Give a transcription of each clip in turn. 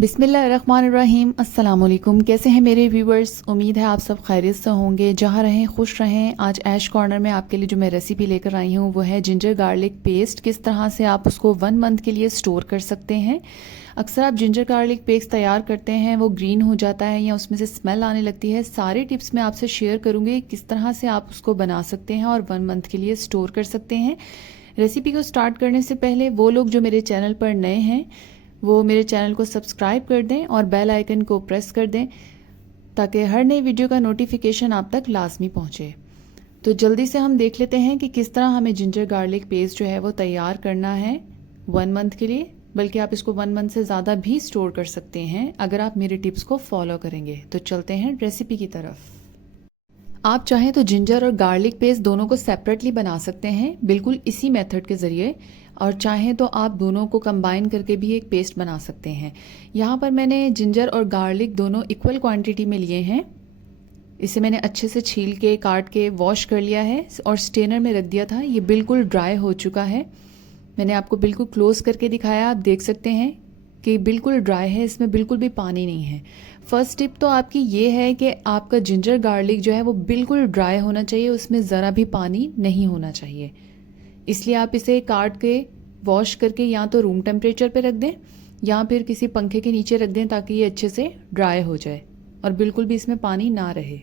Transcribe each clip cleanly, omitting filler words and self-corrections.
बिस्मिल्लाहिर्रहमानिर्रहीम। अस्सलाम वालेकुम। कैसे हैं मेरे व्यूवर्स? उम्मीद है आप सब खैरियत से होंगे, जहाँ रहें खुश रहें। आज ऐश कॉर्नर में आपके लिए जो मैं रेसिपी लेकर आई हूँ वो है जिंजर गार्लिक पेस्ट। किस तरह से आप उसको 1 मंथ के लिए स्टोर कर सकते हैं। अक्सर आप जिंजर गार्लिक पेस्ट तैयार करते हैं, वो ग्रीन हो जाता है या उसमें से स्मेल आने लगती है। सारे टिप्स मैं आपसे शेयर करूँगी किस तरह से आप उसको बना सकते हैं और 1 मंथ के लिए स्टोर कर सकते हैं। रेसिपी को स्टार्ट करने से पहले वो लोग जो मेरे चैनल पर नए हैं वो मेरे चैनल को सब्सक्राइब कर दें और बेल आइकन को प्रेस कर दें ताकि हर नई वीडियो का नोटिफिकेशन आप तक लाजमी पहुंचे। तो जल्दी से हम देख लेते हैं कि किस तरह हमें जिंजर गार्लिक पेस्ट जो है वो तैयार करना है 1 मंथ के लिए। बल्कि आप इसको 1 मंथ से ज़्यादा भी स्टोर कर सकते हैं अगर आप मेरे टिप्स को फॉलो करेंगे। तो चलते हैं रेसिपी की तरफ। आप चाहें तो जिंजर और गार्लिक पेस्ट दोनों को सेपरेटली बना सकते हैं, बिल्कुल इसी मेथड के ज़रिए। और चाहें तो आप दोनों को कंबाइन करके भी एक पेस्ट बना सकते हैं। यहाँ पर मैंने जिंजर और गार्लिक दोनों इक्वल क्वांटिटी में लिए हैं। इसे मैंने अच्छे से छील के काट के वॉश कर लिया है और स्ट्रेनर में रख दिया था। ये बिल्कुल ड्राई हो चुका है। मैंने आपको बिल्कुल क्लोज करके दिखाया, आप देख सकते हैं कि बिल्कुल ड्राई है, इसमें बिल्कुल भी पानी नहीं है। फर्स्ट टिप तो आपकी ये है कि आपका जिंजर गार्लिक जो है वो बिल्कुल ड्राई होना चाहिए, उसमें ज़रा भी पानी नहीं होना चाहिए। इसलिए आप इसे काट के वॉश करके या तो रूम टेम्परेचर पे रख दें या फिर किसी पंखे के नीचे रख दें ताकि ये अच्छे से ड्राई हो जाए और बिल्कुल भी इसमें पानी ना रहे।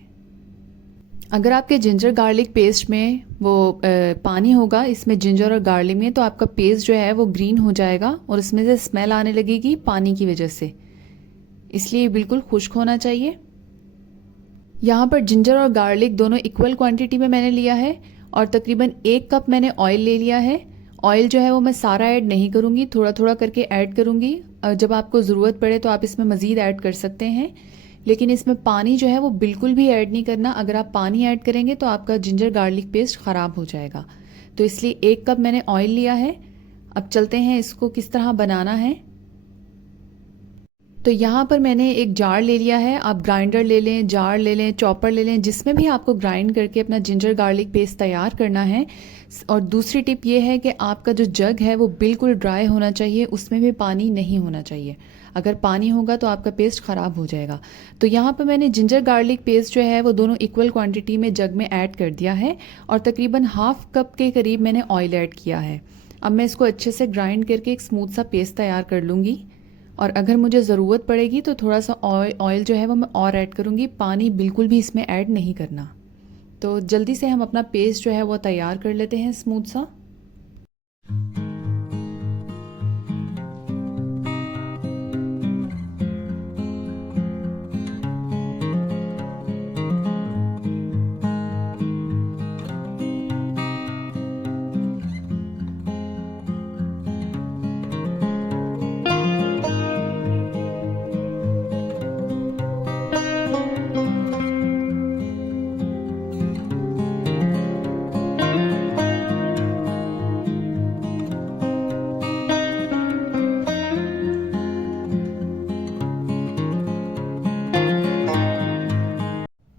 अगर आपके जिंजर गार्लिक पेस्ट में वो पानी होगा इसमें जिंजर और गार्लिक में, तो आपका पेस्ट जो है वो ग्रीन हो जाएगा और इसमें से स्मेल आने लगेगी पानी की वजह से। इसलिए बिल्कुल खुश्क होना चाहिए। यहाँ पर जिंजर और गार्लिक दोनों इक्वल क्वांटिटी में मैंने लिया है और तकरीबन 1 कप मैंने ऑयल ले लिया है। ऑयल जो है वो मैं सारा ऐड नहीं करूँगी, थोड़ा थोड़ा करके ऐड करूँगी। जब आपको ज़रूरत पड़े तो आप इसमें मज़ीद ऐड कर सकते हैं, लेकिन इसमें पानी जो है वो बिल्कुल भी ऐड नहीं करना। अगर आप पानी ऐड करेंगे तो आपका जिंजर गार्लिक पेस्ट ख़राब हो जाएगा। तो इसलिए 1 कप मैंने ऑयल लिया है। अब चलते हैं इसको किस तरह बनाना है। तो यहाँ पर मैंने एक जार ले लिया है। आप ग्राइंडर ले लें, जार ले लें, चॉपर ले लें, जिसमें भी आपको ग्राइंड करके अपना जिंजर गार्लिक पेस्ट तैयार करना है। और दूसरी टिप ये है कि आपका जो जग है वो बिल्कुल ड्राई होना चाहिए, उसमें भी पानी नहीं होना चाहिए। अगर पानी होगा तो आपका पेस्ट ख़राब हो जाएगा। तो यहाँ पर मैंने जिंजर गार्लिक पेस्ट जो है वो दोनों इक्वल क्वांटिटी में जग में ऐड कर दिया है और तकरीबन ½ कप के करीब मैंने ऑयल ऐड किया है। अब मैं इसको अच्छे से ग्राइंड करके एक स्मूथ सा पेस्ट तैयार कर लूँगी और अगर मुझे ज़रूरत पड़ेगी तो थोड़ा सा ऑयल जो है वो मैं और ऐड करूँगी। पानी बिल्कुल भी इसमें ऐड नहीं करना। तो जल्दी से हम अपना पेस्ट जो है वो तैयार कर लेते हैं स्मूथ सा।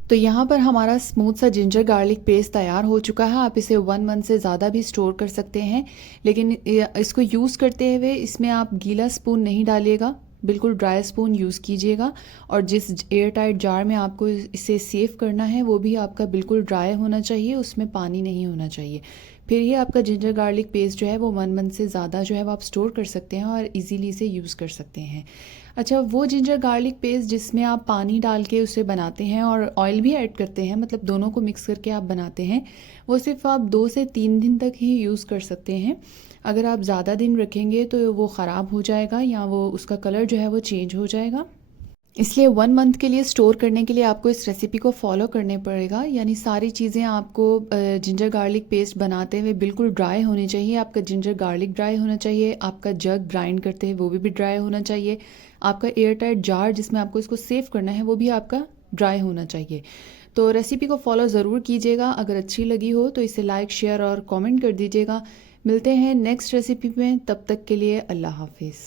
तो यहाँ पर हमारा स्मूथ सा जिंजर गार्लिक पेस्ट तैयार हो चुका है। आप इसे 1 मंथ से ज़्यादा भी स्टोर कर सकते हैं, लेकिन इसको यूज़ करते हुए इसमें आप गीला स्पून नहीं डालिएगा, बिल्कुल ड्राई स्पून यूज़ कीजिएगा। और जिस एयर टाइट जार में आपको इसे सेव करना है वो भी आपका बिल्कुल ड्राई होना चाहिए, उसमें पानी नहीं होना चाहिए। फिर ही आपका जिंजर गार्लिक पेस्ट जो है वो 1 मंथ से ज़्यादा जो है वो आप स्टोर कर सकते हैं और इजीली इसे यूज़ कर सकते हैं। अच्छा, वो जिंजर गार्लिक पेस्ट जिसमें आप पानी डाल के उसे बनाते हैं और ऑयल भी ऐड करते हैं, मतलब दोनों को मिक्स करके आप बनाते हैं, वो सिर्फ आप 2 से 3 दिन तक ही यूज़ कर सकते हैं। अगर आप ज़्यादा दिन रखेंगे तो वो ख़राब हो जाएगा या वो उसका कलर जो है वो चेंज हो जाएगा। इसलिए 1 मंथ के लिए स्टोर करने के लिए आपको इस रेसिपी को फॉलो करने पड़ेगा। यानी सारी चीज़ें आपको जिंजर गार्लिक पेस्ट बनाते हुए बिल्कुल ड्राई होनी चाहिए। आपका जिंजर गार्लिक ड्राई होना चाहिए, आपका जग ग्राइंड करते हुए वो भी ड्राई होना चाहिए, आपका एयर टाइट जार जिसमें आपको इसको सेव करना है वो भी आपका ड्राई होना चाहिए। तो रेसिपी को फॉलो ज़रूर कीजिएगा। अगर अच्छी लगी हो तो इसे लाइक, शेयर और कॉमेंट कर दीजिएगा। मिलते हैं नेक्स्ट रेसिपी में, तब तक के लिए अल्लाह हाफिज़।